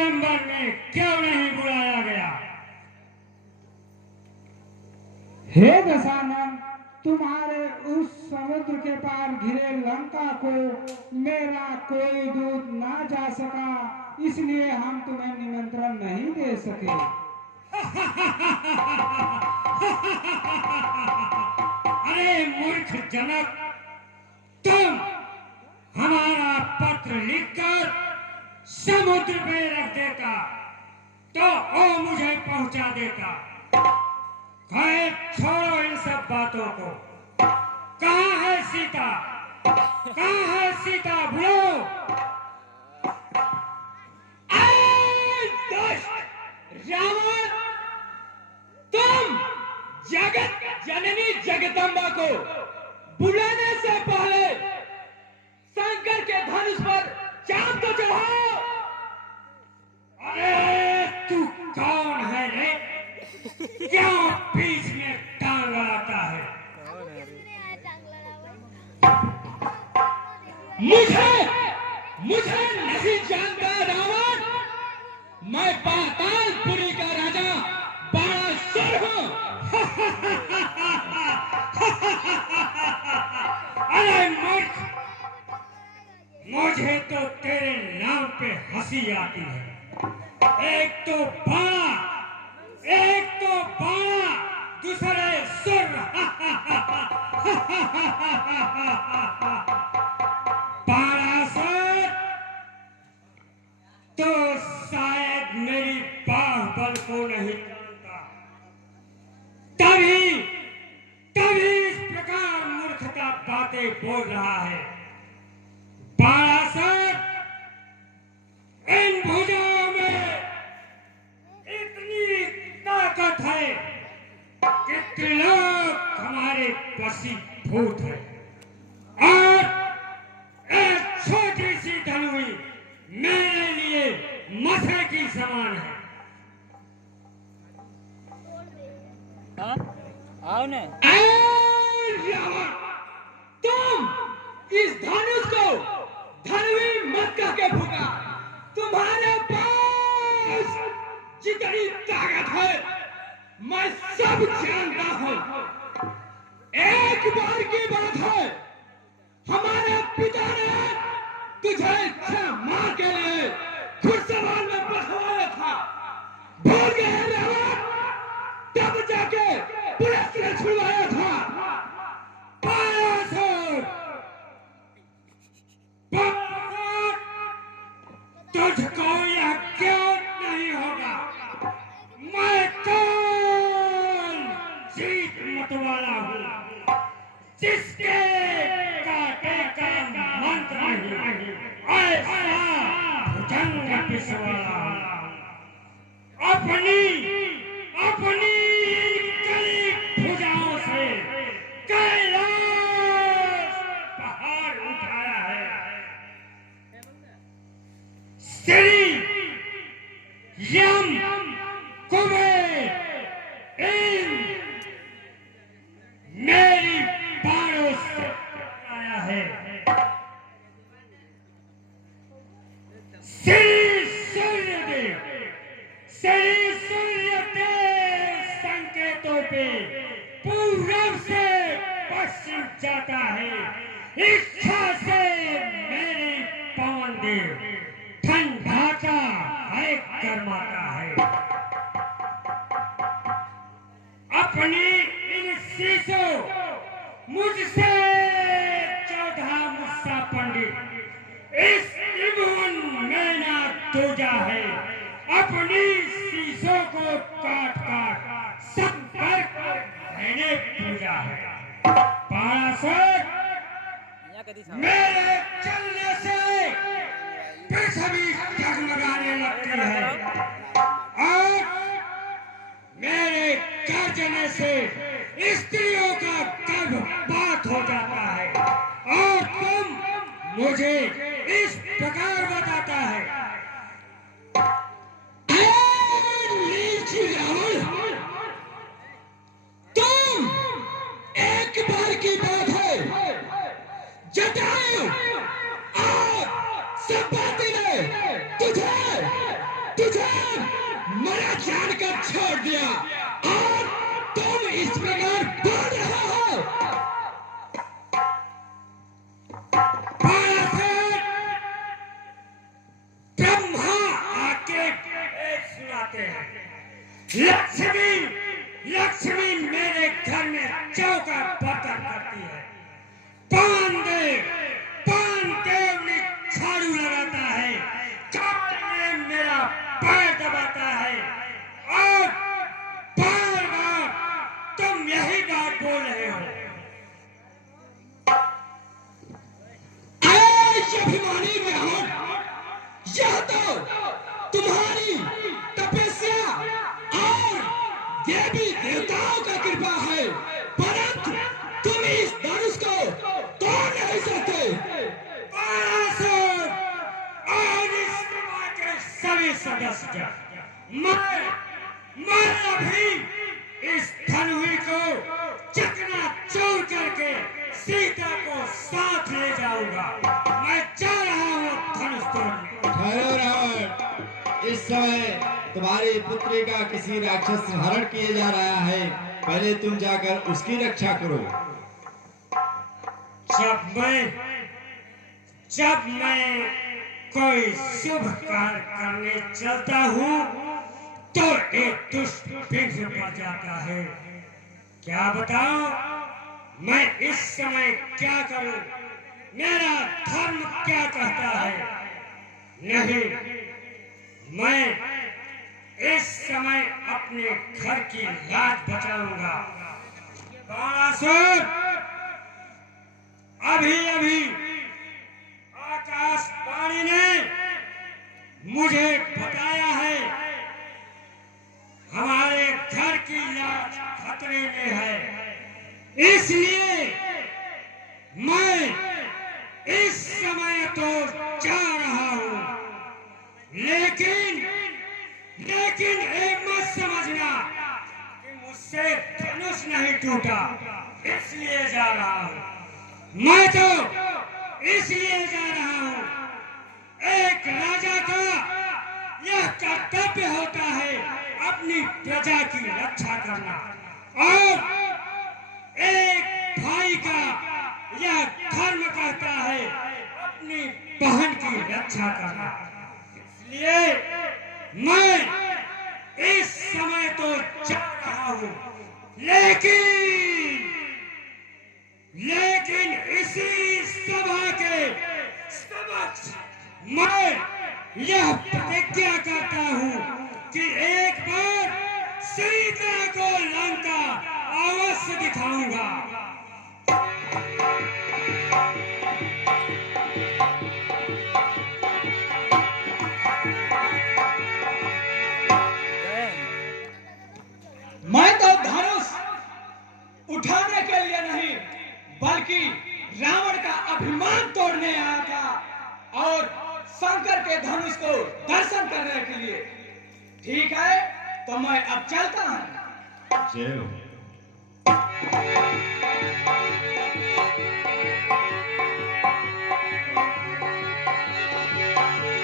स्वयंवर में क्यों नहीं बुलाया गया? हे दशानन, तुम्हारे उस समुद्र के पार घिरे लंका को मेरा कोई दूत ना जा सका, इसलिए हम तुम्हें निमंत्रण नहीं दे सके। अरे मूर्ख जनक, तुम हमारा पत्र लिखकर समुद्र में रख देता तो वो मुझे पहुंचा देता। खैर छोड़ो इन सब बातों को। कहाँ है सीता? कहाँ है सीता? बोलो। रावण, तुम जगत जननी जगदम्बा को बुलाने से पहले शंकर के धनुष पर चांद तो चढ़ाओ। अरे तू कौन है रे? क्यों बीच में टांग लगाता है? मुझे नहीं जानता रावण, मैं पातालपुरी का राजा बाणासुर हूँ। अरे मूर्ख, मुझे तो तेरे नाम पे हंसी आती है। एक तो बाणा, दूसरे सुर। बाणासुर, तो शायद मेरी बाहुबल को नहीं जानता, तभी इस प्रकार मूर्खता बातें बोल रहा है। बाणासुर, इन भुजाओं में इतनी ताकत है कि त्रिलोक हमारे वशीभूत है, और एक छोटी सी धनुई मेरे लिए मथे की समान है। आओ ने। तुम इस धनुष को धनुवी मत कह के फूका। तुम्हारे पास जितनी ताकत है मैं सब जानता हूँ। एक बार की बात है, हमारे पिता ने तुझे 6 माह के लिए घुड़सवार में बैठवाया था। भूल गए रावण? तब जाके पुलिस ने छुड़वाया था। बाणासुर, तुझको यह ज्ञात नहीं होगा, मैं कौन जीत मतवाला हूँ, जिसके काटे का मंत्र नहीं, ऐसा भुजंग पिसवाला हूँ। अपनी कली भुजाओं से कैलाश पहाड़ उठाया है। श्री यम, कुबेर, इंद्र मेरी बाणों से आया है। श्री सूर्यदेव संकेतों पे पूरब से पश्चिम जाता है। इच्छा से मेरे पवन देव ठंडाता है, गर्माता है। अपनी इन शीशों मुझसे 14 मुस्सा पंडित, इस त्रिभुवन में ना दूजा है। अपनी शीशों को काट संपर्क मैंने पूजा है। बाणासुर, मेरे चलने से पृथ्वी डगमगाने लगती है, और मेरे गर्जने से स्त्रियों का गर्भपात हो जाता है, और तुम मुझे इस प्रकार बताता है। तुम एक बार की बात है, जटायु और संपाति ने तुझे तुझे मरा जानकर छोड़ दिया और तुम इस प्रकार बोल रहे हो। ब्रह्मा आके सुनाते हैं, लक्ष्मी लक्ष्मी मेरे घर में चौका बर्तन करती है, पान देव ने झाड़ू लगाता है, चाट ने मेरा पैर दबाता है और बार बार तुम यही बात बोल रहे हो। अभिमानी ब्राह्मण, यह तो तुम्हारी तपस्या और देवी देवताओं का कृपा है, परंतु तुम इस धनुष को तोड़ नहीं सकते। और इस सभा के सभी सदस्य, मैं अभी इस धनुष को चकनाचूर करके सीता को साथ ले जाऊंगा। मैं जा रहा हूँ धनुष तोड़ने। ठहरो रावण, इस समय तुम्हारी पुत्री का किसी राक्षस से हरण किए जा रहा है, पहले तुम जाकर उसकी रक्षा करो। जब मैं कोई शुभ कार्य करने चलता हूँ तो एक दुष्ट विघ्न पड़ जाता है। क्या बताओ मैं इस समय क्या करूं? मेरा धर्म क्या कहता है? नहीं, मैं इस समय अपने घर की लाज बचाऊंगा। बाणासुर, अभी आकाशवाणी ने मुझे बताया है हमारे घर की लाज खतरे में है, इसलिए मैं इस समय तो जा रहा हूं, लेकिन एक मत समझना कि मुझसे धनुष नहीं टूटा, इसलिए जा रहा हूं। मैं तो इसलिए जा रहा हूं, एक राजा का यह कर्तव्य होता है अपनी प्रजा की रक्षा करना, और एक भाई का यह धर्म कहता है अपनी बहन की रक्षा करना। इसलिए मैं इस समय तो जा रहा हूं, लेकिन इसी सभा के समक्ष मैं यह प्रतिज्ञा करता हूं कि एक बार सीता को लंका अवश्य दिखाऊंगा। मैं तो धनुष उठाने के लिए नहीं, बल्कि रावण का अभिमान तोड़ने आया था और शंकर के धनुष को दर्शन करने के लिए। ठीक है, तो मैं अब चलता हूं। जय हो।